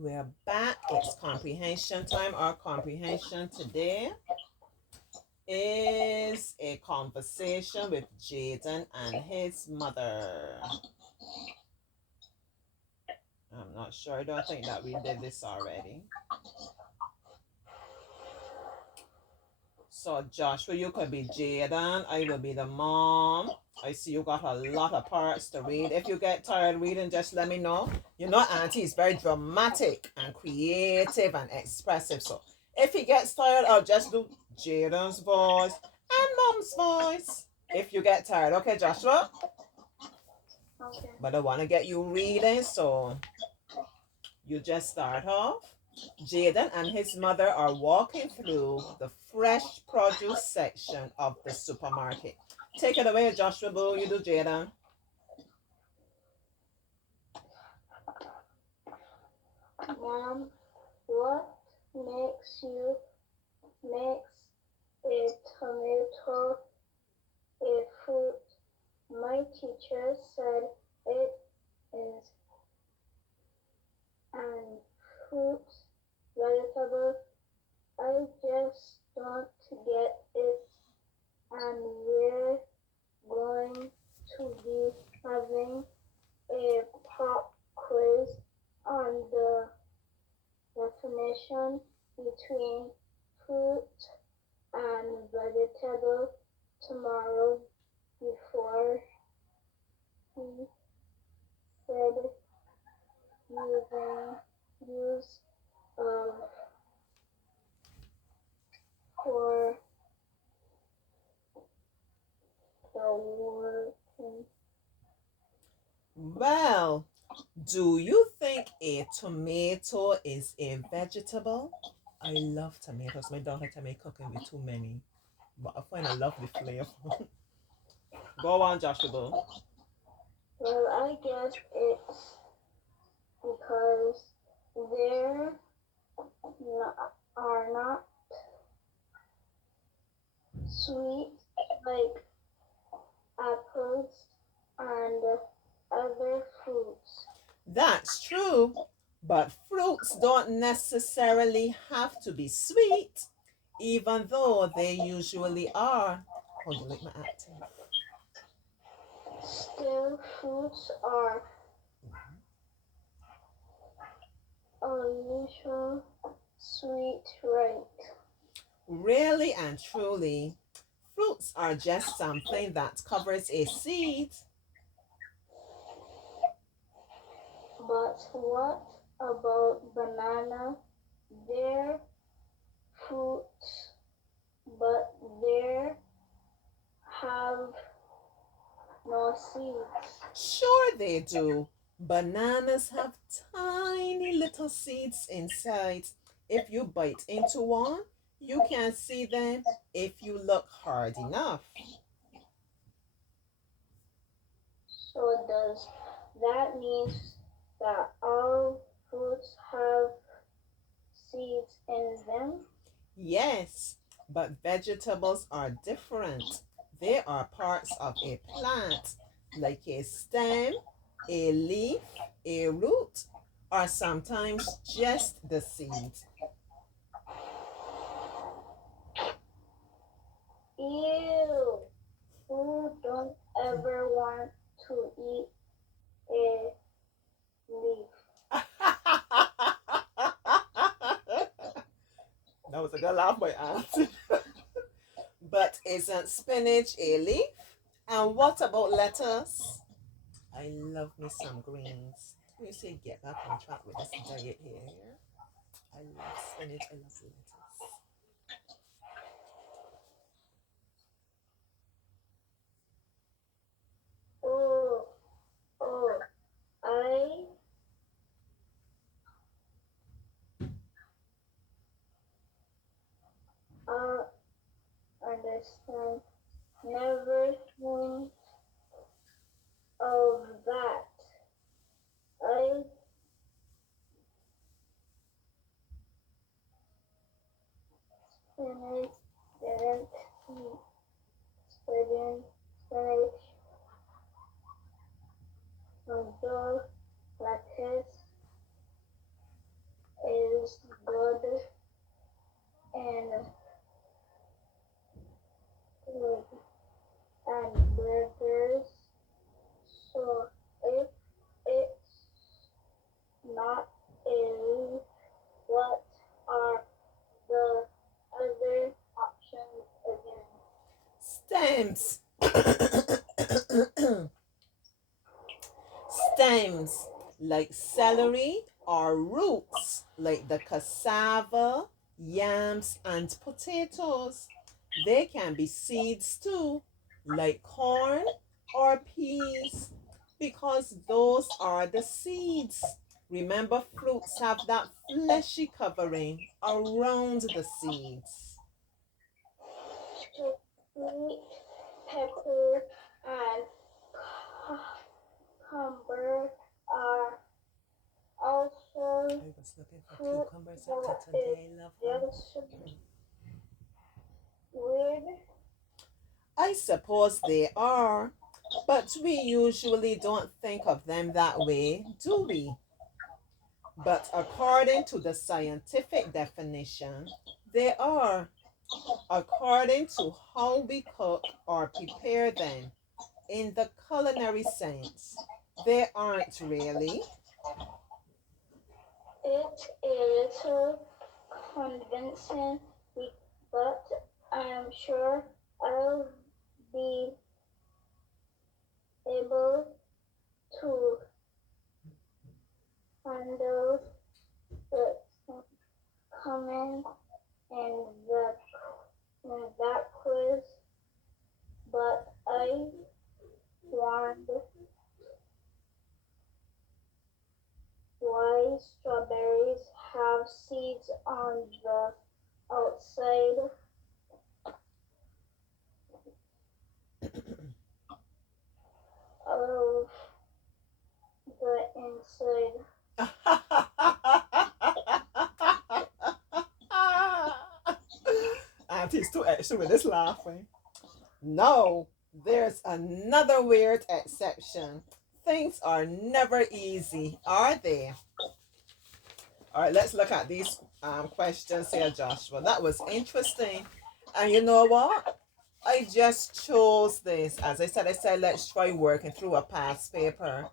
We're back. It's comprehension time. Our comprehension today is a conversation with Jaden and his mother. I'm not sure. I don't think that we did this already. So Joshua, you could be Jaden. I will be the mom. I see you got a lot of parts to read. If you get tired reading, just let me know. You know, Auntie is very dramatic and creative and expressive. So if he gets tired, I'll just do Jaden's voice and mom's voice. If you get tired, okay, Joshua? Okay. But I want to get you reading, so you just start off. Jaden and his mother are walking through the fresh produce section of the supermarket. Take it away, Joshua Boo. You do, Jaden. Mom, what makes a tomato a fruit? My teacher said it is an fruit vegetable. I just don't get it, and we're going to be having a pop quiz on the definition between fruit and vegetable tomorrow. Before he said using use of for the word. Well, do you think a tomato is a vegetable? I love tomatoes. My daughter tell me cooking with too many, but I find I love the flavor. Go on, Joshua Boo. Well, I guess it's because there are not sweet like apples and other fruits. That's true, but fruits don't necessarily have to be sweet, even though they usually are. Hold on, like my acting. Still, fruits are unusual sweet, right? Really and truly, fruits are just something that covers a seed. But what about banana? They're fruits, but they have no seeds. Sure, they do. Bananas have tiny little seeds inside. If you bite into one, you can see them if you look hard enough. So does that mean that all fruits have seeds in them? Yes, but vegetables are different. They are parts of a plant, like a stem, a leaf, a root, or sometimes just the seed. Ew! Who don't ever want to eat a leaf? That was a good laugh by Aunt. But isn't spinach a leaf? And what about lettuce? I love me some greens. We should get back on track with this diet here. I love spinach. I love lettuce. Oh, oh, I uh, understand. Never think of that. I spinach didn't eat spinach although lettuce taste good and good and burgers. So if it's not a, what are the other options again? Stems. Stems like celery, or roots like the cassava, yams, and potatoes. They can be seeds too, like corn or peas, because those are the seeds. Remember, fruits have that fleshy covering around the seeds. Sweet pepper and cucumber are I also was looking for fruit. cucumbers So after it's today, lovely. just weird. I suppose they are, but we usually don't think of them that way, do we? But according to the scientific definition, they are, according to how we cook or prepare them in the culinary sense. They aren't really. It's a little convincing, but I'm sure I'll be able to handle the comment in that quiz. But I wonder why strawberries have seeds on the outside of the inside. Auntie's too extra with this laughing. No, there's another weird exception. Things are never easy, are they? All right, let's look at these questions here, Joshua. That was interesting. And you know what? I just chose this. As I said, let's try working through a past paper.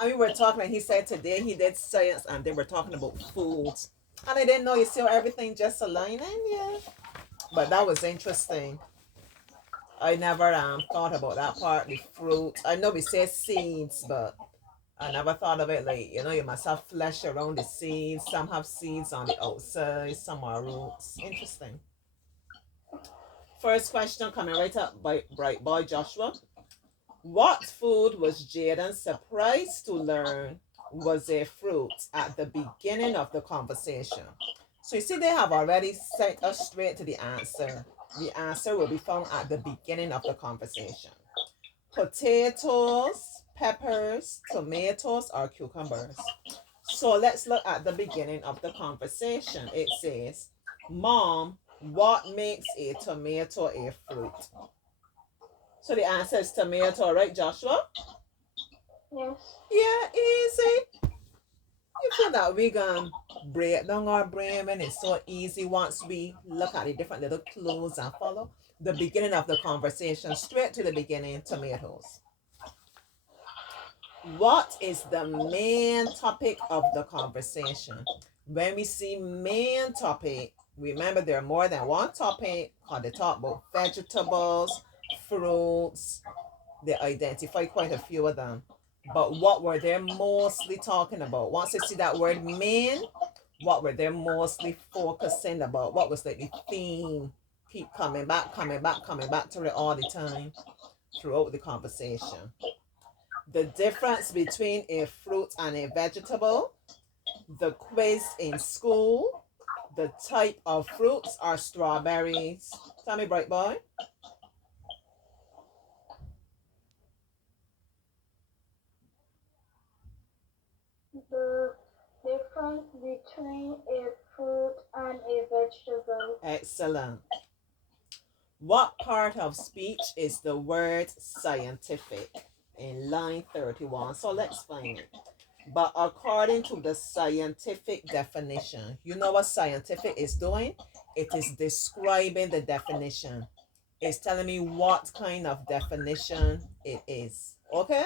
And we were talking, and he said today he did science, and they were talking about foods. And I didn't know, you see how everything just aligning? Yeah. But that was interesting. I never thought about that part, the fruit. I know we say seeds, but I never thought of it like, you must have flesh around the seeds. Some have seeds on the outside, some are roots. Interesting. First question coming right up by Bright Boy Joshua. What food was Jaden surprised to learn was a fruit at the beginning of the conversation? So you see, they have already sent us straight to the answer. The answer will be found at the beginning of the conversation. Potatoes, peppers, tomatoes, or cucumbers. So let's look at the beginning of the conversation. It says, Mom, what makes a tomato a fruit? So the answer is tomato, right, Joshua? Yes. Yeah, easy. You feel that we can break down our brain when it's so easy once we look at the different little clues and follow the beginning of the conversation straight to the beginning, tomatoes. What is the main topic of the conversation? When we see main topic, remember there are more than one topic. They talk about vegetables, fruits. They identify quite a few of them. But what were they mostly talking about? Once you see that word main, what were they mostly focusing about? What was like the theme? Keep coming back, coming back, coming back to it all the time throughout the conversation. The difference between a fruit and a vegetable, the quiz in school, the type of fruits are strawberries. Tell me, Bright Boy. The difference between a fruit and a vegetable. Excellent. What part of speech is the word scientific? In line 31. So let's find it. but according to the scientific definition. You know what scientific is doing? It is describing the definition. It's telling me what kind of definition it is. Okay?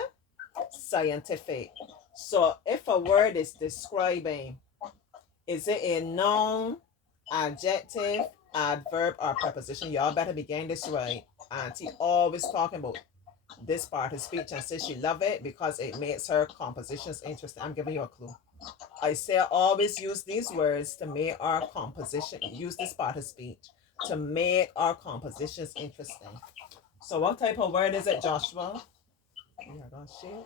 Scientific. So if a word is describing, is it a noun, adjective, adverb, or preposition? Y'all better be getting this right. Auntie always talking about this part of speech and says she love it because it makes her compositions interesting. I'm giving you a clue. I say I always use these words to make our composition, use this part of speech to make our compositions interesting. So what type of word is it, Joshua? We are gonna share.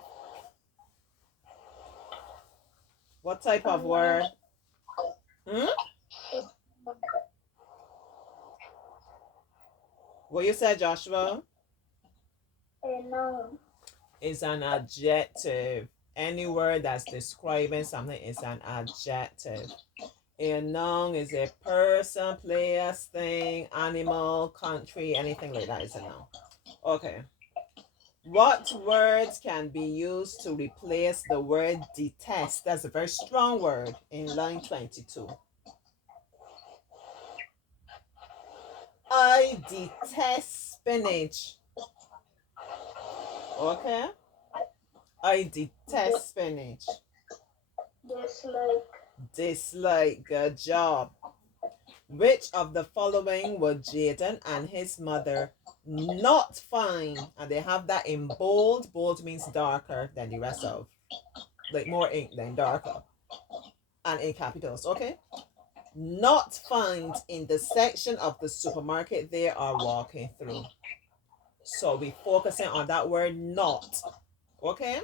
What type of word? Hmm? What you said, Joshua? A noun. Is an adjective. Any word that's describing something is an adjective. A noun is a person, place, thing, animal, country, anything like that is a noun. Okay. What words can be used to replace the word detest? That's a very strong word in line 22. I detest spinach. Okay? I detest spinach. Dislike. Dislike. Good job. Which of the following would Jaden and his mother not find? And they have that in bold. Bold means darker than the rest of, like more ink than darker. And in capitals, okay? Not find in the section of the supermarket they are walking through. So we focusing on that word not, okay?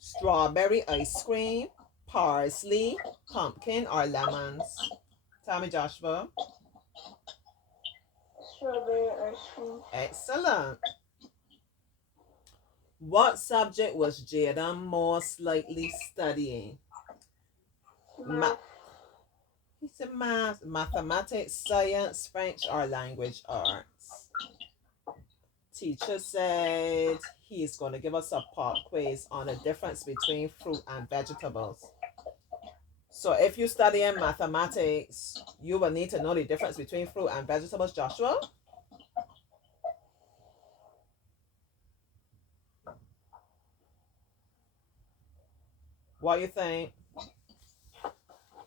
Strawberry ice cream, parsley, pumpkin, or lemons. Tell me, Joshua. Strawberry ice cream. Excellent. What subject was Jaden most likely studying? Math. He said math, mathematics, science, French, or language arts. Teacher said he's going to give us a pop quiz on the difference between fruit and vegetables. So if you're studying mathematics, you will need to know the difference between fruit and vegetables, Joshua. What do you think?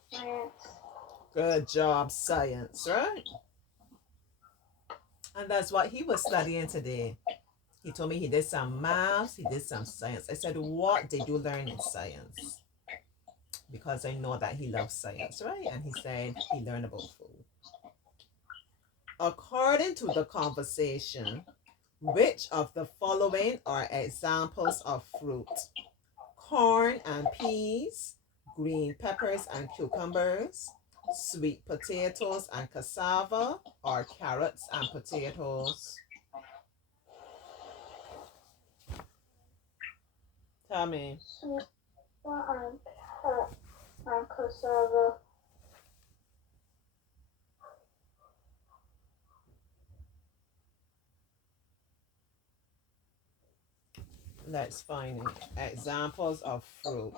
Science. Good job, science, right? And that's what he was studying today. He told me he did some maths, he did some science. I said, what did you learn in science? Because I know that he loves science, right? And he said he learned about food. According to the conversation, which of the following are examples of fruit? Corn and peas, green peppers and cucumbers, sweet potatoes and cassava, or carrots and potatoes? Tell me. Sweet and cassava. Let's find it. Examples of fruit.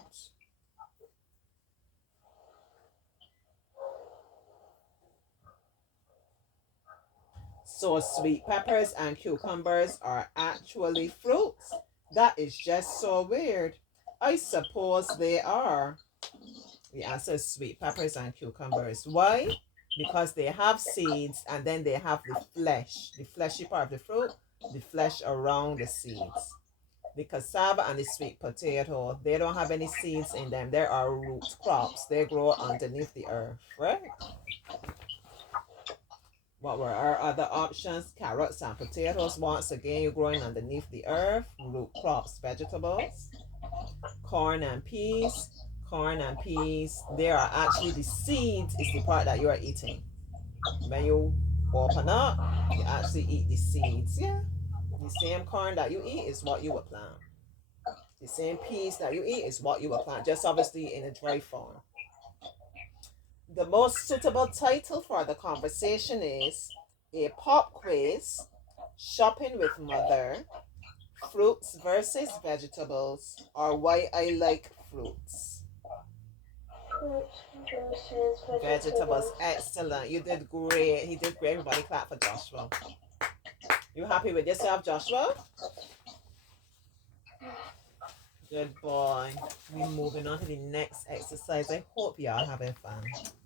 So sweet peppers and cucumbers are actually fruits? That is just so weird. I suppose they are. The answer is sweet peppers and cucumbers. Why? Because they have seeds and then they have the flesh, the fleshy part of the fruit, the flesh around the seeds. The cassava and the sweet potato, they don't have any seeds in them. They are root crops. They grow underneath the earth, right? What were our other options? Carrots and potatoes. Once again, you're growing underneath the earth. Root crops, vegetables. Corn and peas. Corn and peas. They are actually the seeds is the part that you are eating. When you open up, you actually eat the seeds. Yeah. The same corn that you eat is what you will plant. The same peas that you eat is what you will plant, just obviously in a dry form. The most suitable title for the conversation is a pop quiz, shopping with mother, fruits versus vegetables, or why I like fruits. Fruits, juices, Vegetables, vegetables. excellent. You did great. He did great. Everybody clap for Joshua. You happy with yourself, Joshua? Good boy. We're moving on to the next exercise. I hope y'all having fun.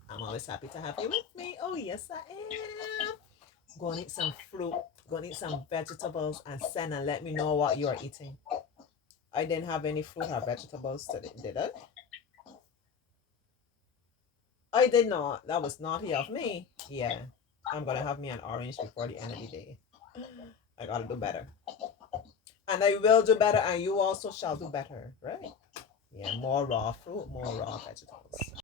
I'm always happy to have you with me. Oh, yes, I am. Go and eat some fruit. Go and eat some vegetables and send and let me know what you are eating. I didn't have any fruit or vegetables today, did I? I did not. That was naughty of me. Yeah. I'm going to have me an orange before the end of the day. I got to do better. And I will do better, and you also shall do better, right? Yeah, more raw fruit, more raw vegetables.